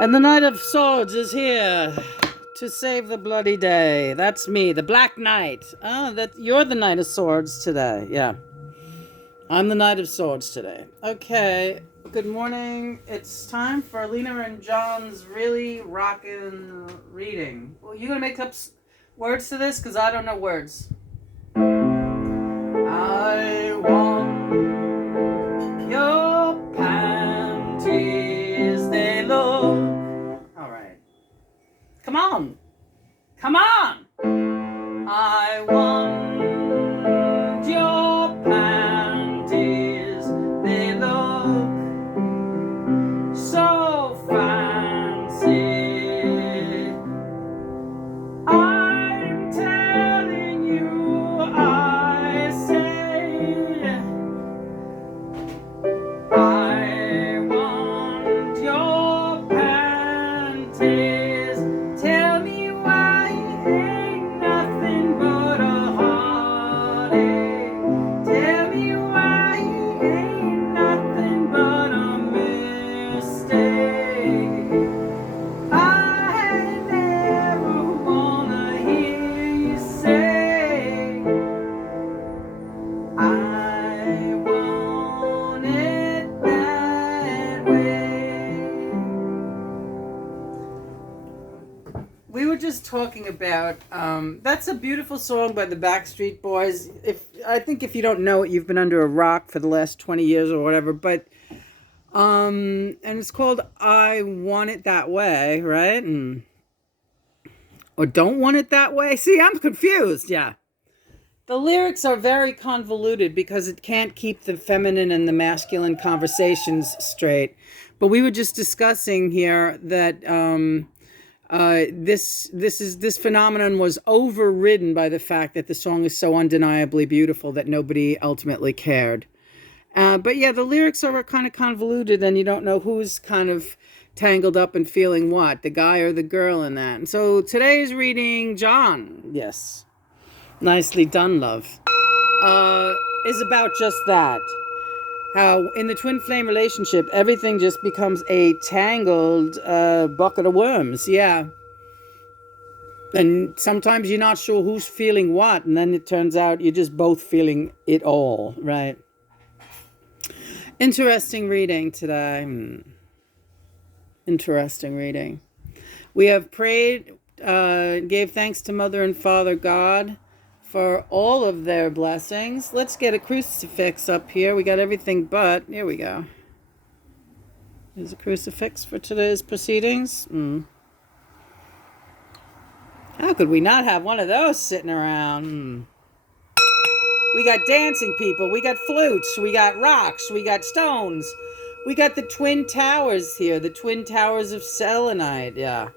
And the Knight of Swords is here to save the bloody day. That's me, the Black Knight. Oh, that you're the Knight of Swords today. Yeah. I'm the Knight of Swords today. Okay. Good morning. It's time for Lena and John's really rockin' reading. Well, you gonna make up words to this? Because I don't know words. I want your panties, they look. All right. Come on. Come on. I want your panties, they look so fancy. I'm telling you, I say, I want your panties. Tell me why ain't nothing but a heartache. Tell me why ain't nothing but a mistake. I never wanna hear you say, I want it that way. We were just talking about that's a beautiful song by the Backstreet Boys. I think if you don't know it, you've been under a rock for the last 20 years or whatever. But and it's called "I Want It That Way," right? Or "Don't Want It That Way." See, I'm confused. Yeah, the lyrics are very convoluted because it can't keep the feminine and the masculine conversations straight. But we were just discussing here that this phenomenon was overridden by the fact that the song is so undeniably beautiful that nobody ultimately cared. But yeah, the lyrics are kind of convoluted, and you don't know who's kind of tangled up and feeling what, the guy or the girl in that. And so today's reading, John, yes, nicely done, love, is about just that. How in the twin flame relationship, everything just becomes a tangled bucket of worms. Yeah. And sometimes you're not sure who's feeling what, and then it turns out you're just both feeling it all, right? Interesting reading today. Interesting reading. We have prayed, gave thanks to Mother and Father God for all of their blessings. Let's get a crucifix up here. We got everything but. Here we go. There's a crucifix for today's proceedings. How could we not have one of those sitting around? We got dancing people. We got flutes. We got rocks. We got stones. We got the Twin Towers here. The Twin Towers of Selenite. Yeah.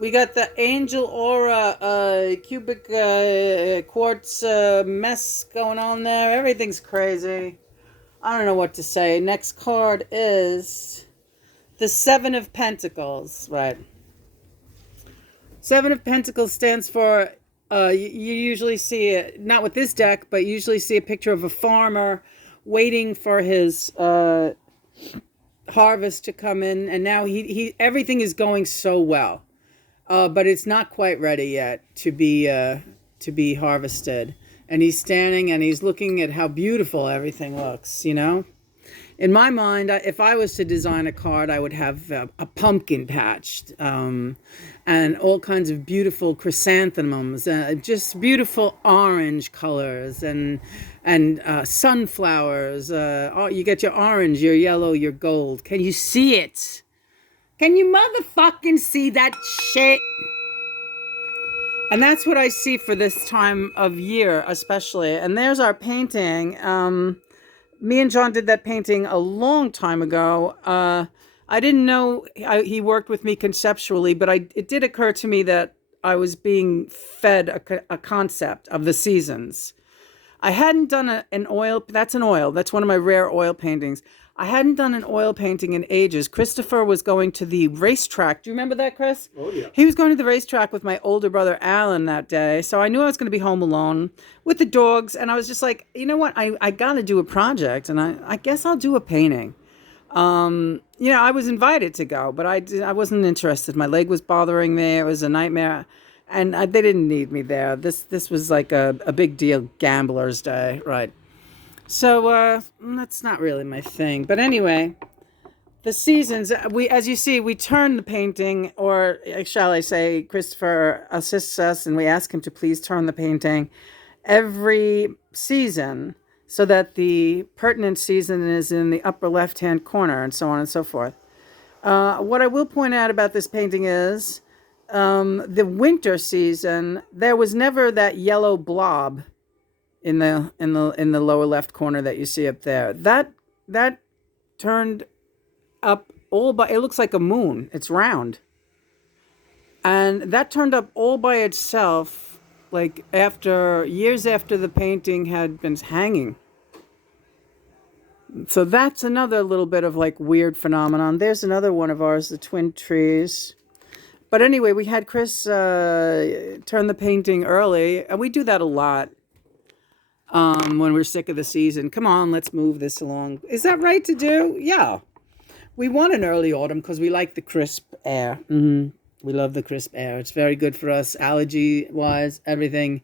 We got the Angel Aura cubic quartz mess going on there. Everything's crazy. I don't know what to say. Next card is the Seven of Pentacles. Right. Seven of Pentacles stands for, you usually see it, not with this deck, but you usually see a picture of a farmer waiting for his harvest to come in. And now everything is going so well. But it's not quite ready yet to be harvested. And he's standing and he's looking at how beautiful everything looks, you know? In my mind, if I was to design a card, I would have a pumpkin patch and all kinds of beautiful chrysanthemums, just beautiful orange colors and sunflowers. You get your orange, your yellow, your gold. Can you see it? Can you motherfucking see that shit? And that's what I see for this time of year, especially. And there's our painting. Me and John did that painting a long time ago. I didn't know he worked with me conceptually, but it did occur to me that I was being fed a concept of the seasons. I hadn't done an oil. That's an oil. That's one of my rare oil paintings. I hadn't done an oil painting in ages. Christopher was going to the racetrack. Do you remember that, Chris? Oh, yeah. He was going to the racetrack with my older brother, Alan, that day. So I knew I was going to be home alone with the dogs. And I was just like, you know what? I got to do a project. And I guess I'll do a painting. I was invited to go, but I wasn't interested. My leg was bothering me. It was a nightmare. And they didn't need me there. This was like a big deal gambler's day, right? So that's not really my thing. But anyway, the seasons, as you see, we turn the painting, or shall I say, Christopher assists us, and we ask him to please turn the painting every season so that the pertinent season is in the upper left-hand corner, and so on and so forth. What I will point out about this painting is the winter season. There was never that yellow blob in the lower left corner that you see up there. That turned up all by, it looks like a moon. It's round. And that turned up all by itself, like years after the painting had been hanging. So that's another little bit of like weird phenomenon. There's another one of ours, the twin trees. But anyway, we had Chris turn the painting early, and we do that a lot when we're sick of the season. Come on, let's move this along. Is that right to do? Yeah. We want an early autumn because we like the crisp air. We love the crisp air. It's very good for us, allergy-wise, everything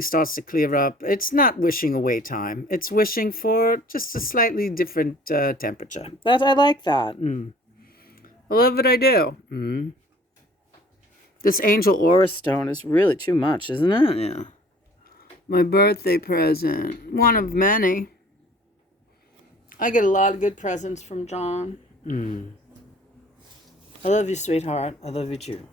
starts to clear up. It's not wishing away time. It's wishing for just a slightly different temperature. I like that. I love what I do. This angel aura stone is really too much, isn't it? Yeah. My birthday present. One of many. I get a lot of good presents from John. I love you, sweetheart. I love you too.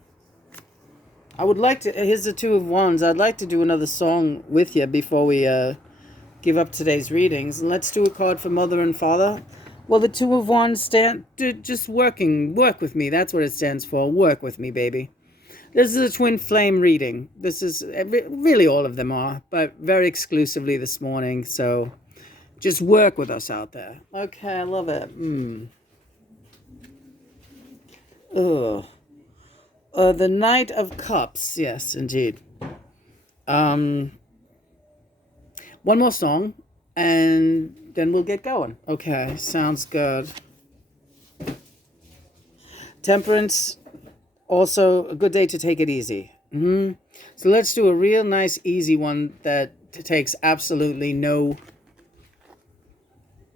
I would like to, here's the Two of Wands. I'd like to do another song with you before we give up today's readings. And let's do a card for Mother and Father. Well, the Two of Wands just work with me. That's what it stands for. Work with me, baby. This is a twin flame reading. This is, really all of them are, but very exclusively this morning. So just work with us out there. Okay, I love it. The Knight of Cups. Yes, indeed. One more song, and then we'll get going. Okay, sounds good. Temperance, also a good day to take it easy. So let's do a real nice, easy one that takes absolutely no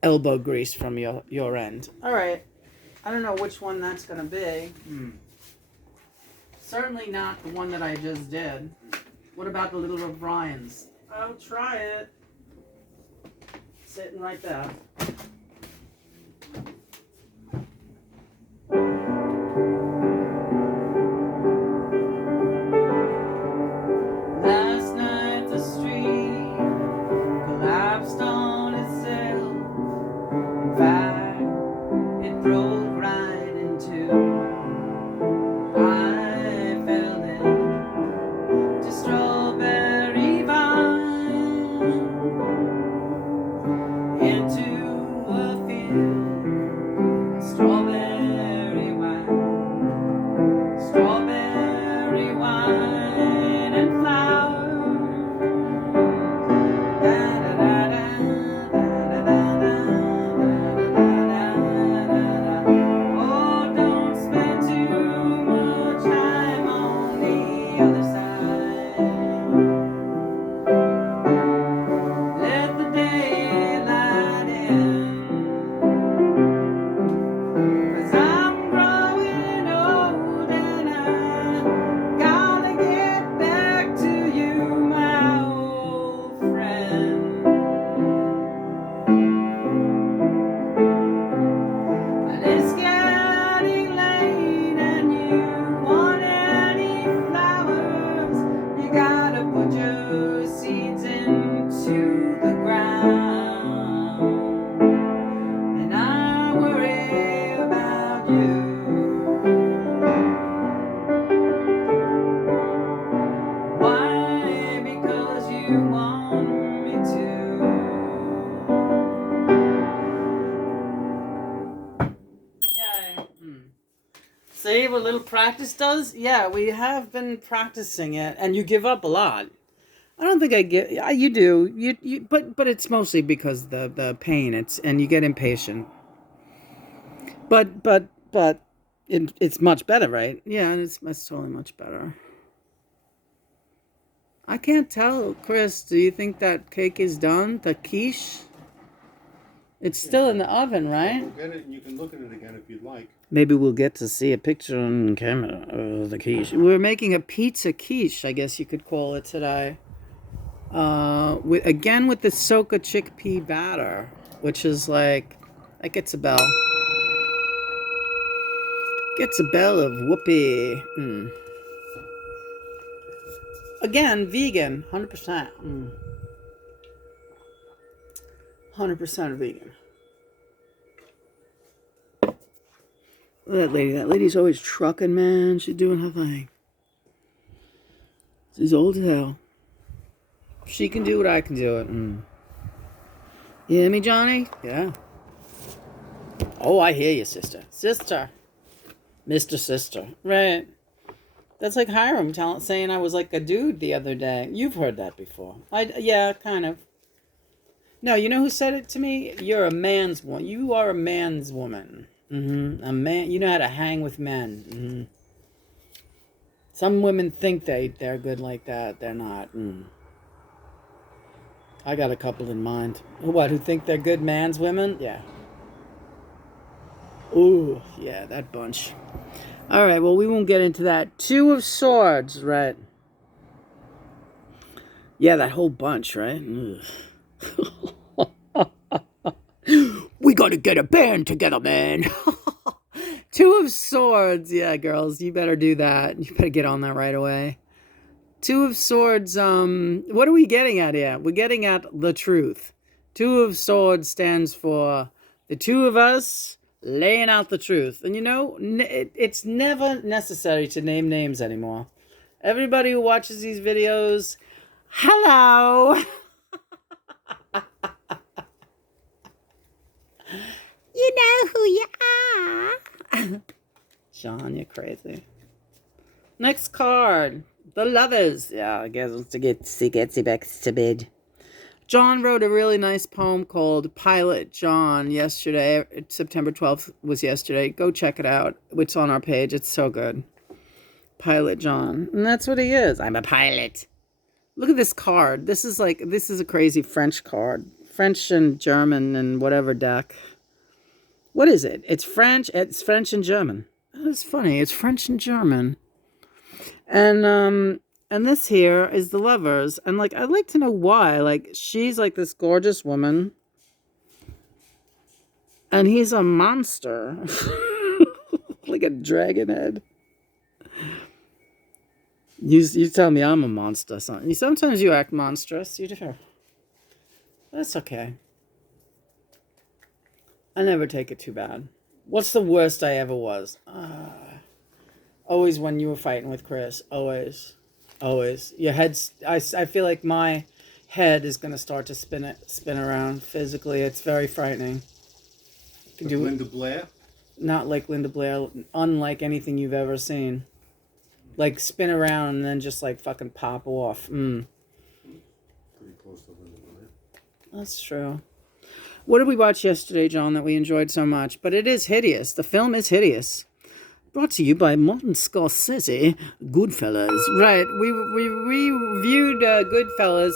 elbow grease from your end. All right. I don't know which one that's going to be. Certainly not the one that I just did. What about the Little O'Briens? Oh, try it. Sitting right there. Last night the street collapsed on itself. In fact, it broke right into. I fell into strawberry vine, into a field of strawberry wine and flowers. Oh, don't spend too much time on the other side. Let the daylight in, 'cause I'm growing old and I gotta get back to you, my old friend. But it's getting late and you want any flowers, you gotta put your seeds into the ground. And I worry about you. Why? Because you want me to. Yay. See what little practice does? Yeah, we have been practicing it, and you give up a lot. I don't think I get. You do. But it's mostly because the pain. And you get impatient. But it's much better, right? Yeah, it's totally much better. I can't tell, Chris. Do you think that cake is done? The quiche? It's still in the oven, right? We'll get it, and you can look at it again if you'd like. Maybe we'll get to see a picture on camera of the quiche. We're making a pizza quiche, I guess you could call it today. With the Soka chickpea batter, which is like, that gets a bell. Gets a bell of whoopee. Again, vegan, 100%. 100% vegan. That lady's always trucking, man. She's doing her thing. She's old as hell. She can do what I can do it. You hear me, Johnny? Yeah. Oh, I hear you, sister. Sister. Mr. Sister. Right. That's like Hiram saying I was like a dude the other day. You've heard that before. Yeah, kind of. No, you know who said it to me? You're a man's woman. You are a man's woman. A man. You know how to hang with men. Some women think they're good like that. They're not. I got a couple in mind. Who think they're good man's women? Yeah. Ooh, yeah, that bunch. All right, well, we won't get into that. Two of Swords, right? Yeah, that whole bunch, right? We gotta get a band together, man. Two of Swords. Yeah, girls, you better do that. You better get on that right away. Two of Swords, what are we getting at here? We're getting at the truth. Two of Swords stands for the two of us laying out the truth. And you know, it's never necessary to name names anymore. Everybody who watches these videos, hello. You know who you are. Sean, you're crazy. Next card. The Lovers. Yeah, I guess it's to get back to bed. John wrote a really nice poem called Pilot John yesterday. September 12th was yesterday. Go check it out. It's on our page. It's so good. Pilot John. And that's what he is. I'm a pilot. Look at this card. This is a crazy French card. French and German and whatever deck. What is it? It's French. It's French and German. That's funny. It's French and German. And this here is the Lovers. And like, I'd like to know why. Like, she's like this gorgeous woman. And he's a monster. Like a dragon head. You tell me I'm a monster. Sometimes you act monstrous. You do. That's okay. I never take it too bad. What's the worst I ever was? Always when you were fighting with Chris. Always. Your head's... I feel like my head is going to start to spin around physically. It's very frightening. Like Linda Blair? Not like Linda Blair. Unlike anything you've ever seen. Like spin around and then just like fucking pop off. Pretty close to Linda Blair. That's true. What did we watch yesterday, John, that we enjoyed so much? But it is hideous. The film is hideous. Brought to you by Martin Scorsese, Goodfellas. Right, we reviewed Goodfellas.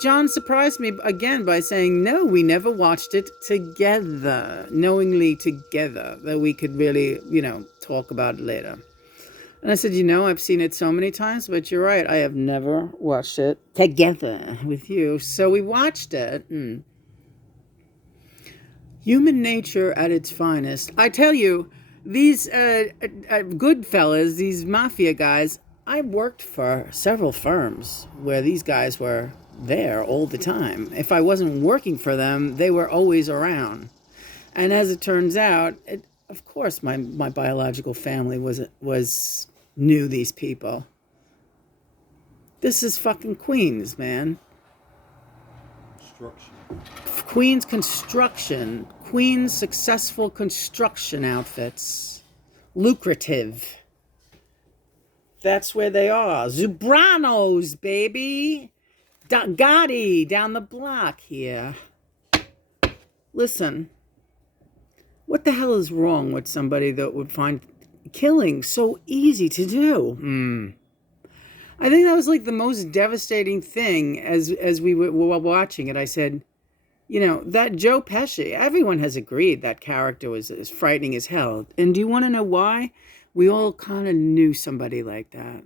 John surprised me again by saying, no, we never watched it together, knowingly together, that we could really, talk about it later. And I said, I've seen it so many times, but you're right, I have never watched it together with you. So we watched it. Human nature at its finest. I tell you, these Goodfellas, these mafia guys, I worked for several firms where these guys were there all the time. If I wasn't working for them, they were always around. And as it turns out, of course, my biological family knew these people. This is fucking Queens, man. Queens construction. Queens successful construction outfits. Lucrative. That's where they are. Zubranos, baby. Gotti down the block here. Listen. What the hell is wrong with somebody that would find killing so easy to do? I think that was like the most devastating thing as we were watching it. I said, you know, that Joe Pesci, everyone has agreed that character was as frightening as hell. And do you want to know why? We all kind of knew somebody like that.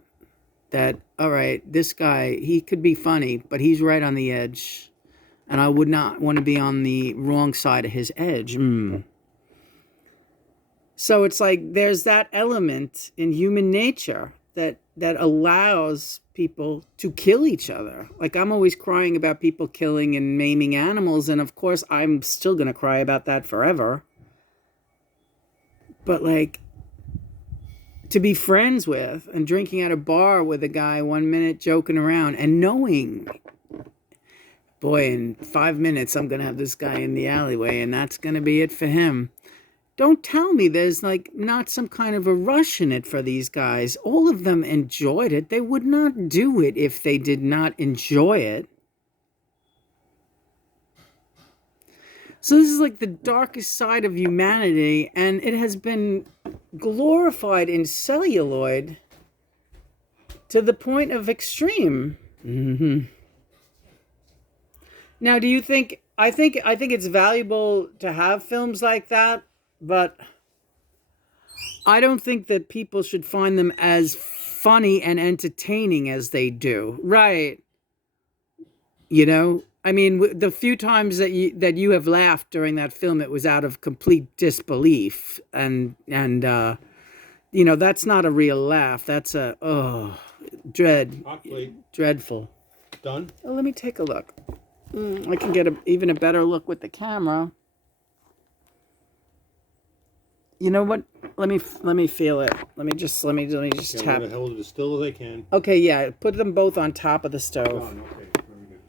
That, all right, this guy, he could be funny, but he's right on the edge. And I would not want to be on the wrong side of his edge. So it's like there's that element in human nature that allows people to kill each other. Like I'm always crying about people killing and maiming animals, and of course I'm still gonna cry about that forever. But like to be friends with and drinking at a bar with a guy 1 minute joking around and knowing, boy, in 5 minutes I'm gonna have this guy in the alleyway and that's gonna be it for him. Don't tell me there's like not some kind of a rush in it for these guys. All of them enjoyed it. They would not do it if they did not enjoy it. So this is like the darkest side of humanity, and it has been glorified in celluloid to the point of extreme. Now, do you think I think it's valuable to have films like that, but I don't think that people should find them as funny and entertaining as they do. Right. You know, I mean, the few times that you have laughed during that film, it was out of complete disbelief, and you know, that's not a real laugh. That's a dreadful. Done? Oh, let me take a look. I can get even a better look with the camera. You know what? Let me feel it. Let me just tap. Yeah, hold it as still as I can. Okay, yeah. Put them both on top of the stove. Done. Okay. Very good.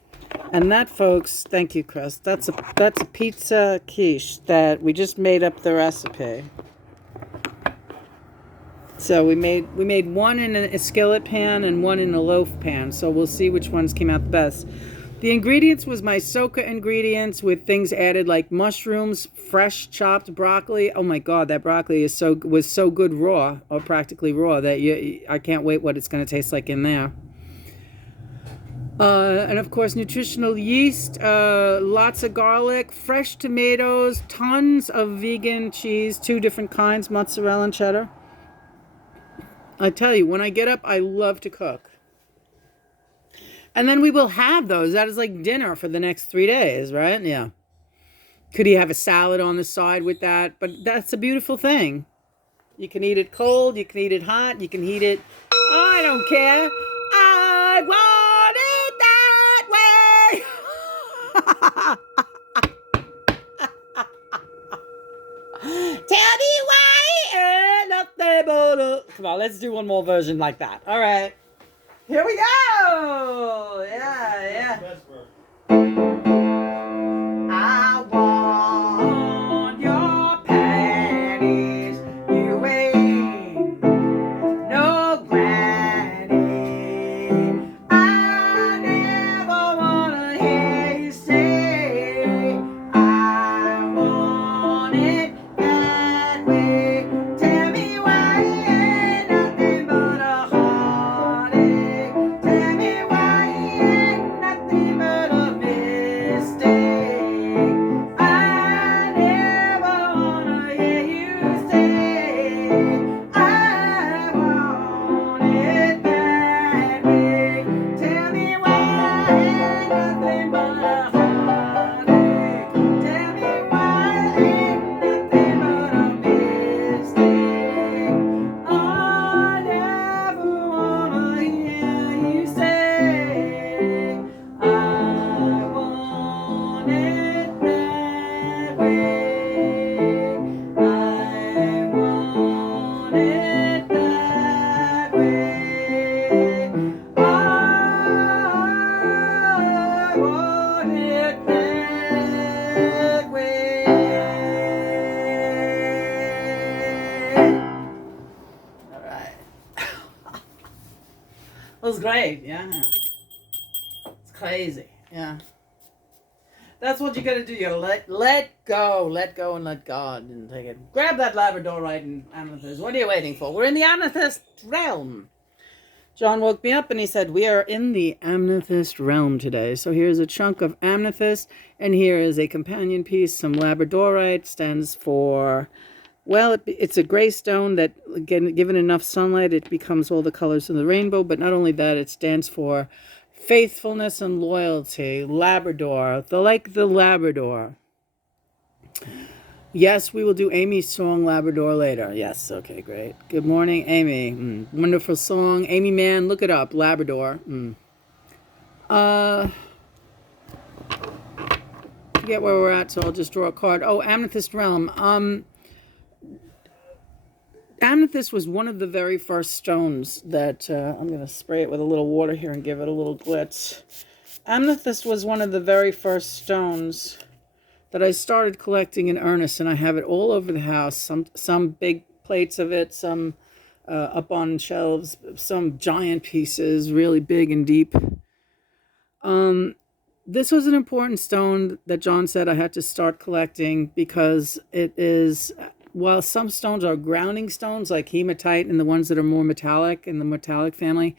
And that, folks, thank you, Chris. That's a pizza quiche that we just made up the recipe. So we made one in a skillet pan and one in a loaf pan. So we'll see which ones came out the best. The ingredients was my Soka ingredients with things added like mushrooms, fresh chopped broccoli. Oh my God, that broccoli was so good raw, or practically raw, that I can't wait what it's going to taste like in there. And of course, nutritional yeast, lots of garlic, fresh tomatoes, tons of vegan cheese, 2 different kinds, mozzarella and cheddar. I tell you, when I get up, I love to cook. And then we will have those. That is like dinner for the next 3 days, right? Yeah. Could you have a salad on the side with that? But that's a beautiful thing. You can eat it cold. You can eat it hot. You can heat it. I don't care. I want it that way. Tell me why ain't nothing but a... Come on, let's do one more version like that. All right. Here we go! Yeah. I want your panties. You ain't no granny. I never wanna hear you say I want it that way. Tell me why it ain't nothing but a heartache. Tell me why it ain't nothing but a mistake. I never wanna hear you say I want it that way. Tell me why it ain't nothing but a heartache. Tell me why it ain't nothing but a mistake. I never wanna hear you say I want it that way. I want it that way. I want it that way. All right. That was great, yeah. It's crazy, yeah. That's what you gotta do. You gotta let go and let God and take it. Grab that Labradorite and amethyst. What are you waiting for? We're in the amethyst realm. John woke me up and he said, we are in the amethyst realm today. So here's a chunk of amethyst, and here is a companion piece. Some Labradorite stands for, well, it's a gray stone that, again, given enough sunlight, it becomes all the colors of the rainbow. But not only that, it stands for faithfulness and loyalty. Labrador, like the Labrador. Yes, we will do Amy's song Labrador later. Yes, okay, great. Good morning, Amy. Wonderful song. Amy Mann, look it up. Labrador. Forget where we're at, so I'll just draw a card. Oh, Amethyst Realm. Amethyst was one of the very first stones that, I'm going to spray it with a little water here and give it a little glitz. Amethyst was one of the very first stones that I started collecting in earnest, and I have it all over the house. Some big plates of it, some up on shelves, some giant pieces, really big and deep. This was an important stone that John said I had to start collecting because it is, while some stones are grounding stones like hematite and the ones that are more metallic in the metallic family,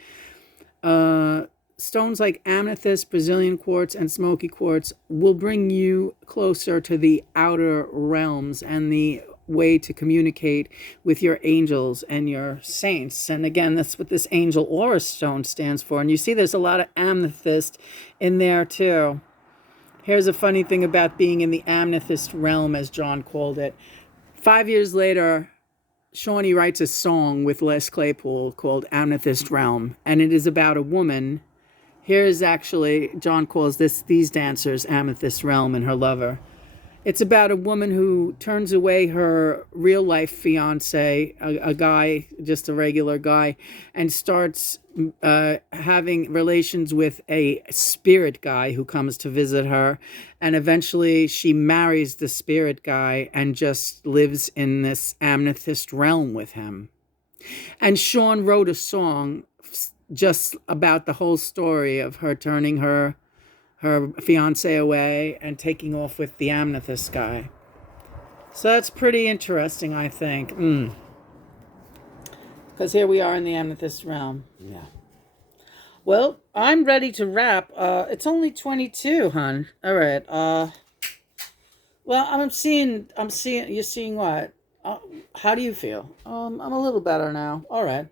stones like amethyst, Brazilian quartz, and smoky quartz will bring you closer to the outer realms and the way to communicate with your angels and your saints. And again, that's what this angel aura stone stands for. And you see there's a lot of amethyst in there too. Here's a funny thing about being in the amethyst realm, as John called it. 5 years later, Shawnee writes a song with Les Claypool called Amethyst Realm, and it is about a woman. Here's actually, John calls these dancers Amethyst Realm and her lover. It's about a woman who turns away her real life fiance, a guy, just a regular guy, and starts having relations with a spirit guy who comes to visit her. And eventually she marries the spirit guy and just lives in this amethyst realm with him. And Sean wrote a song just about the whole story of her turning her fiance away and taking off with the amethyst guy. So that's pretty interesting, I think. Because here we are in the amethyst realm. Yeah. Well, I'm ready to wrap. It's only 22, hon. All right. Well, I'm seeing. You're seeing what? How do you feel? I'm a little better now. All right.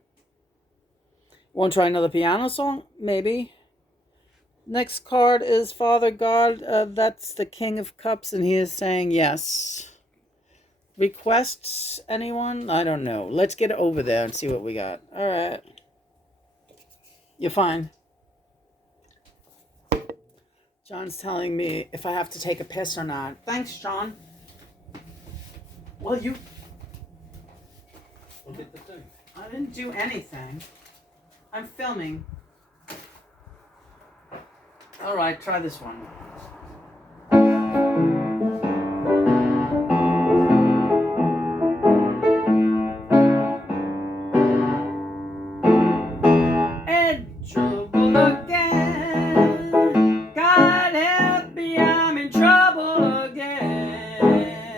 Want to try another piano song? Maybe. Next card is Father God. That's the King of Cups, and he is saying yes. Requests, anyone? I don't know. Let's get over there and see what we got. All right. You're fine. John's telling me if I have to take a piss or not. Thanks, John. Well, you... Look at the thing. I didn't do anything. I'm filming. All right, try this one. In trouble again. God help me, I'm in trouble again.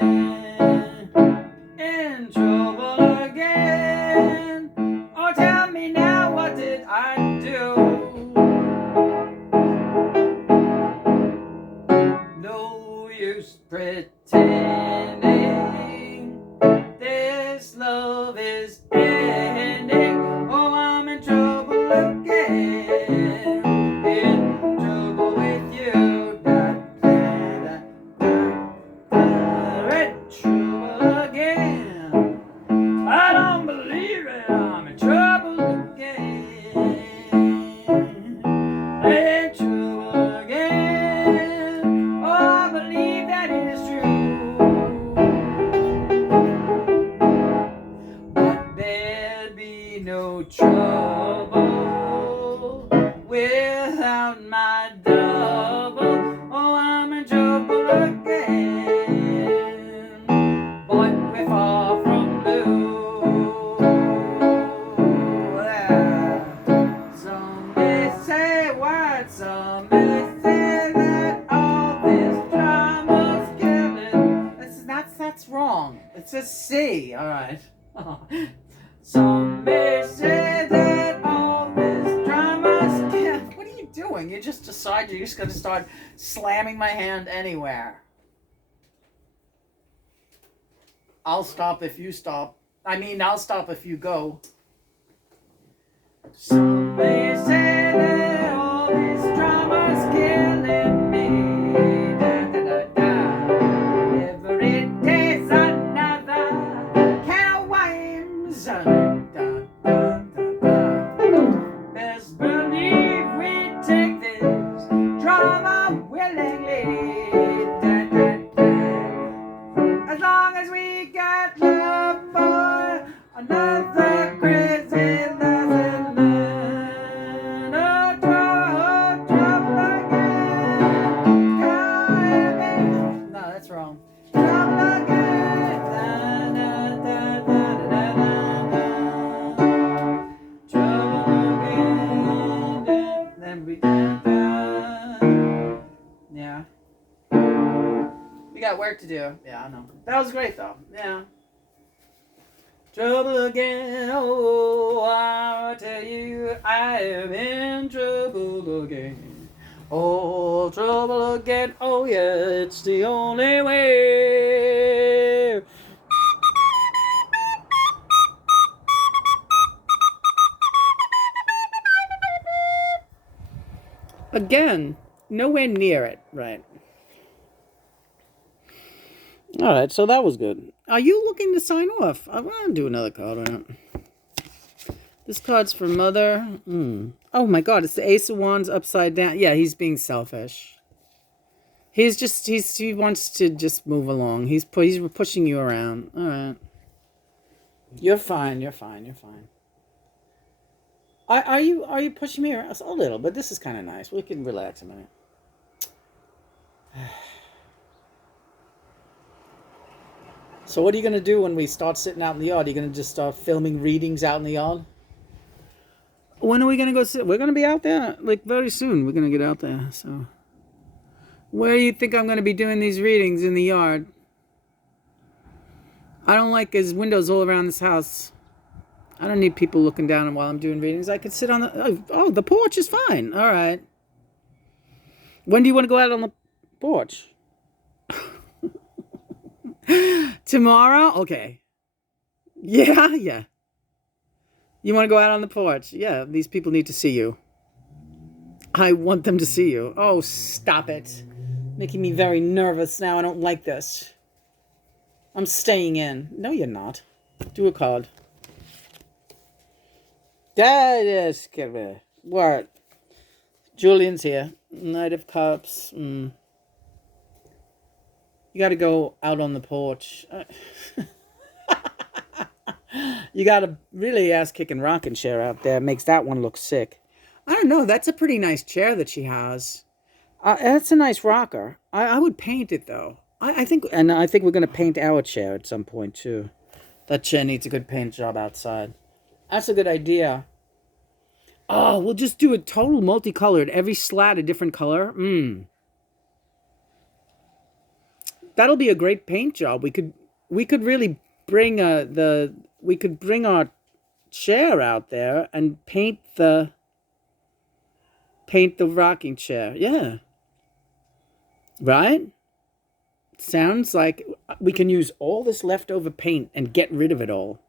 In trouble again. Oh, tell me now, what did I do? No use pretending this love is ending. Oh, I'm in trouble again. In trouble with you. Da, da, da, in trouble again. I don't believe it. I'm in trouble again. In trouble again. Oh, I believe that it is true. But there'd be no trouble without my double. Oh, I'm in trouble again. But we're far from blue. Some may say what, some may say that all this trouble Some may say that all this drama's... What are you doing? You just decide you're just going to start slamming my hand anywhere. I'll stop if you stop. I mean, I'll stop if you go. Some may say that all this drama's killing me. Da, da, da, da. Every day's another can of worms. Da, da, da, da. Best believe we take this drama willingly. Da, da, da. As long as we got love for another crazy lesson man. Oh, trouble again. No, that's wrong. Trouble again. Da, da, da, da, da, da, da. Trouble again. Then we yeah. We got work to do. Yeah, I know. That was great though. Yeah. Trouble again, oh, I tell you, I am in trouble again. Oh, trouble again, oh yeah, it's the only way. Again, nowhere near it, right? All right, so that was good. Are you looking to sign off? I want to do another card on it. This card's for Mother. Oh my God, it's the Ace of Wands upside down. Yeah, he's being selfish. He wants to just move along. He's pushing you around. All right. You're fine. You're fine. You're fine. Are you pushing me around? A little, but this is kind of nice. We can relax a minute. So what are you going to do when we start sitting out in the yard? Are you going to just start filming readings out in the yard? When are we going to go sit? We're going to be out there, like, very soon. We're going to get out there, so... Where do you think I'm going to be doing these readings? In the yard? I don't like his windows all around this house. I don't need people looking down while I'm doing readings. I could sit on the... Oh, the porch is fine. All right. When do you want to go out on the porch? Tomorrow? Okay. Yeah. You want to go out on the porch? Yeah, these people need to see you. I want them to see you. Oh, stop it. Making me very nervous now. I don't like this. I'm staying in. No, you're not. Do a card. That is good. What? Julian's here. Knight of Cups. You got to go out on the porch. You got a really ass-kicking rocking chair out there. Makes that one look sick. I don't know. That's a pretty nice chair that she has. That's a nice rocker. I would paint it, though. I think we're going to paint our chair at some point, too. That chair needs a good paint job outside. That's a good idea. Oh, we'll just do a total multicolored. Every slat a different color. That'll be a great paint job. We could really bring our chair out there and paint the rocking chair. Yeah. Right? Sounds like we can use all this leftover paint and get rid of it all.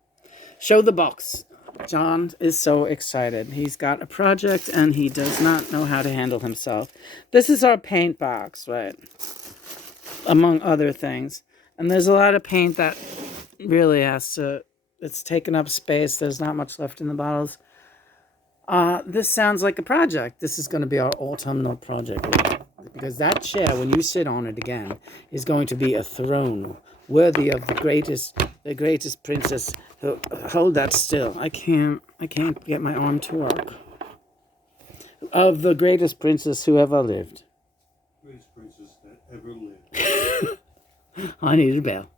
Show the box. John is so excited. He's got a project and he does not know how to handle himself. This is our paint box, right? Among other things. And there's a lot of paint that really it's taken up space. There's not much left in the bottles. This sounds like a project. This is going to be our autumnal project. Because that chair, when you sit on it again, is going to be a throne worthy of the greatest princess. Hold that still. I can't get my arm to work. Of the greatest princess who ever lived. Greatest princess that ever lived. I need a bell.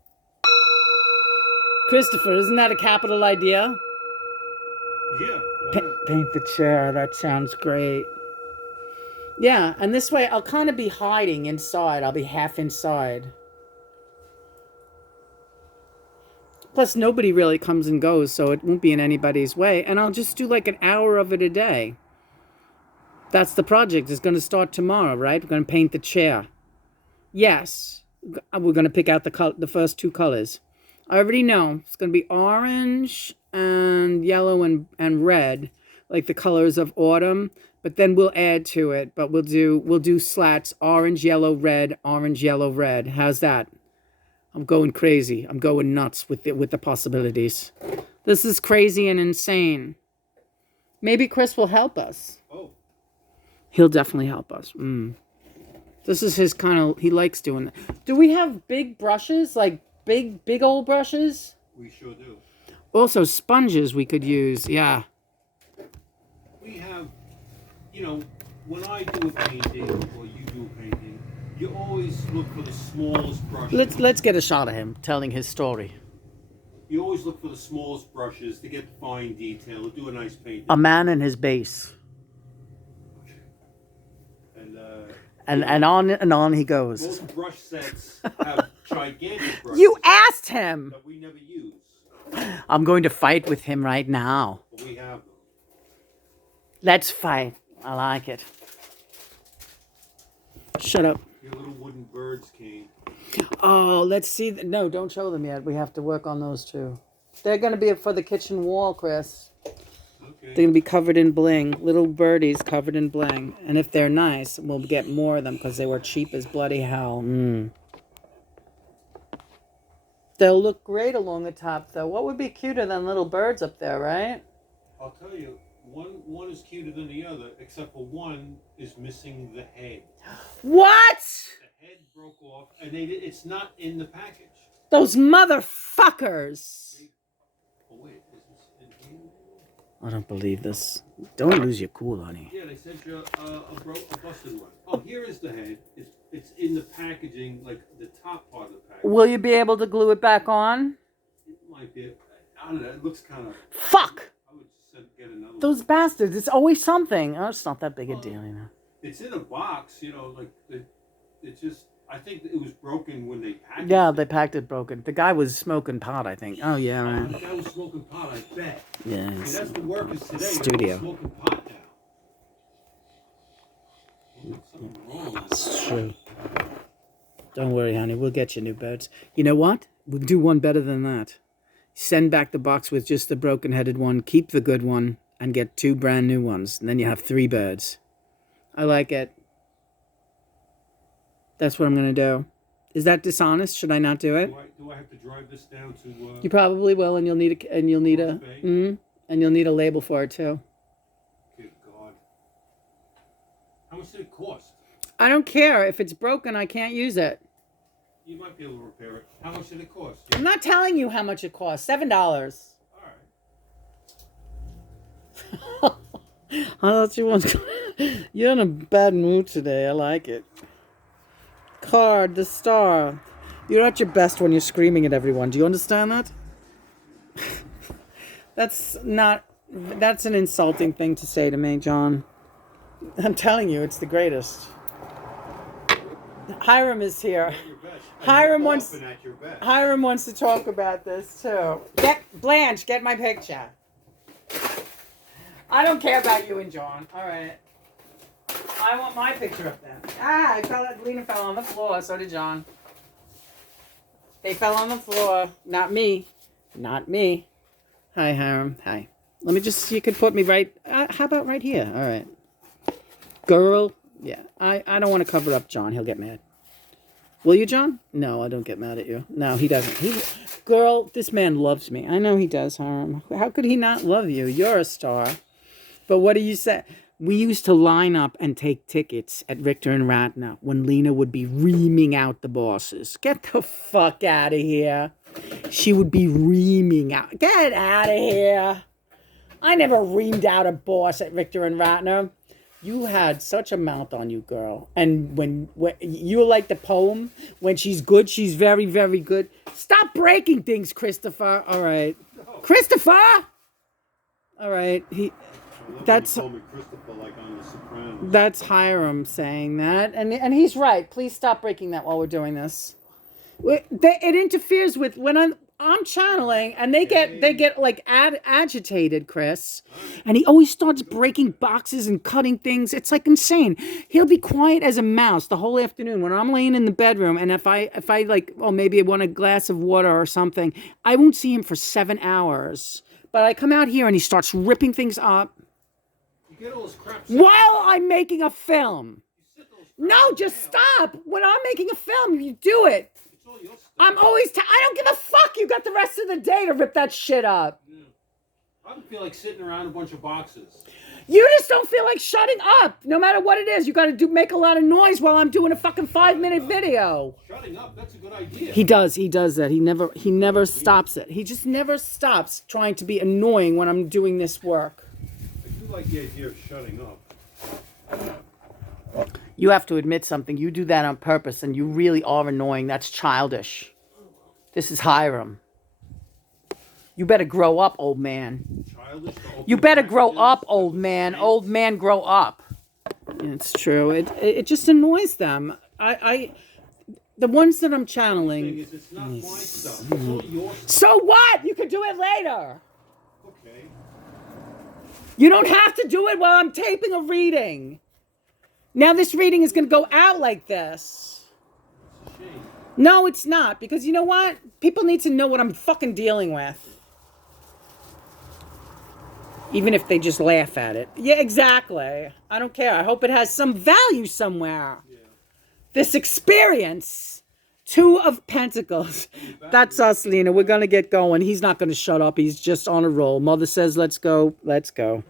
Christopher, isn't that a capital idea? Yeah. Paint the chair. That sounds great. Yeah, and this way I'll kind of be hiding inside. I'll be half inside. Plus, nobody really comes and goes, so it won't be in anybody's way. And I'll just do like an hour of it a day. That's the project. It's going to start tomorrow, right? We're going to paint the chair. Yes. We're going to pick out the first two colors. I already know. It's going to be orange and yellow and red, like the colors of autumn. But then we'll add to it. But we'll do slats, orange, yellow, red, orange, yellow, red. How's that? I'm going crazy. I'm going nuts with the possibilities. This is crazy and insane. Maybe Chris will help us. Oh. He'll definitely help us. This is his kind of... He likes doing that. Do we have big brushes? Like big old brushes? We sure do. Also, sponges we could use. Yeah. We have, you know, when I do a painting or you do a painting, you always look for the smallest brushes. Let's get a shot of him telling his story. You always look for the smallest brushes to get fine detail, to do a nice painting. A man and his base. And on he goes. Most brush sets have gigantic brushes. You asked him. That we never use. I'm going to fight with him right now. But we have them. Let's fight. I like it. Shut up. Your little wooden birds came. Oh, let's see. No, don't show them yet. We have to work on those too. They're going to be for the kitchen wall, Chris. Okay. They're going to be covered in bling. Little birdies covered in bling. And if they're nice, we'll get more of them because they were cheap as bloody hell. They'll look great along the top, though. What would be cuter than little birds up there, right? I'll tell you, one is cuter than the other, except for one is missing the head. What? The head broke off, and it's not in the package. Those motherfuckers. Oh, wait, is this in here? I don't believe this. Don't lose your cool, honey. Yeah, they sent you a busted one. Oh, here is the head. It's in the packaging, like the top part of the package. Will you be able to glue it back on? It might be. I don't know. It looks kind of... Fuck! I would get another Those one. bastards. It's always something. Oh, it's not that big a deal, you know. It's in a box, you know, like... It just... I think it was broken when they packaged Yeah, it. they packed it broken. The guy was smoking pot, I think. Oh, yeah, The right. guy was smoking pot, I bet. Yeah, See, that's the workers today. studio. They're smoking pot now. Oh, something wrong with this. It's true. Don't worry, honey. We'll get you new birds. You know what? We'll do one better than that. Send back the box with just the broken-headed one. Keep the good one. And get 2 brand new ones. And then you have 3 birds. I like it. That's what I'm going to do. Is that dishonest? Should I not do it? Do I have to drive this down to... You probably will, and you'll need a label for it too. Good God. How much did it cost? I don't care. If it's broken, I can't use it. You might be able to repair it. How much did it cost? I'm not telling you how much it costs. $7. All I thought you wanted. You're in a bad mood today. I like it. Card, the star. You're at your best when you're screaming at everyone. Do you understand that? That's an insulting thing to say to me, John. I'm telling you, it's the greatest. Hiram is here. Hiram wants to talk about this too. Blanche, get my picture. I don't care about you and John. All right. I want my picture up there. Lena fell on the floor. So did John. They fell on the floor. Not me. Not me. Hi, Hiram. Hi. Let me just, you could put me right, how about right here? All right. Girl. Yeah. I don't want to cover up John. He'll get mad. Will you, John? No, I don't get mad at you. No, he doesn't. Girl, this man loves me. I know he does, Hiram. How could he not love you? You're a star. But what do you say? We used to line up and take tickets at Richter and Ratner when Lena would be reaming out the bosses. Get the fuck out of here. She would be reaming out. Get out of here. I never reamed out a boss at Richter and Ratner. You had such a mouth on you, girl. And when you were like the poem, when she's good, she's very, very good. Stop breaking things, Christopher. All right. Christopher! All right. That's Hiram saying that, and he's right. Please stop breaking that while we're doing this. It interferes with when I'm channeling, and they get like agitated, Chris. And he always starts breaking boxes and cutting things. It's like insane. He'll be quiet as a mouse the whole afternoon when I'm laying in the bedroom. And if I like, oh, maybe I want a glass of water or something, I won't see him for 7 hours. But I come out here and he starts ripping things up You get all this crap. while I'm making a film. No, just stop. When I'm making a film, you do it. It's all your stuff. I'm always, I don't give a fuck. You got the rest of the day to rip that shit up. Yeah. I don't feel like sitting around a bunch of boxes. You just don't feel like shutting up. No matter what it is, you got to make a lot of noise while I'm doing a fucking 5-minute video. Shutting up, that's a good idea. He does that. He never stops it. He just never stops trying to be annoying when I'm doing this work. I do like the idea of shutting up. You have to admit something. You do that on purpose, and you really are annoying. That's childish. This is Hiram. You better grow up, old man. Childish. You better grow up, old man. Old man, grow up. It's true. It just annoys them. The ones that I'm channeling. It's not my stuff. It's all your stuff. So what? You can do it later. Okay. You don't have to do it while I'm taping a reading. Now this reading is going to go out like this. It's a shame. No, it's not. Because you know what? People need to know what I'm fucking dealing with. Even if they just laugh at it. Yeah, exactly. I don't care. I hope it has some value somewhere. Yeah. This experience. 2 of Pentacles. That's us, Lena. We're going to get going. He's not going to shut up. He's just on a roll. Mother says, let's go. Let's go.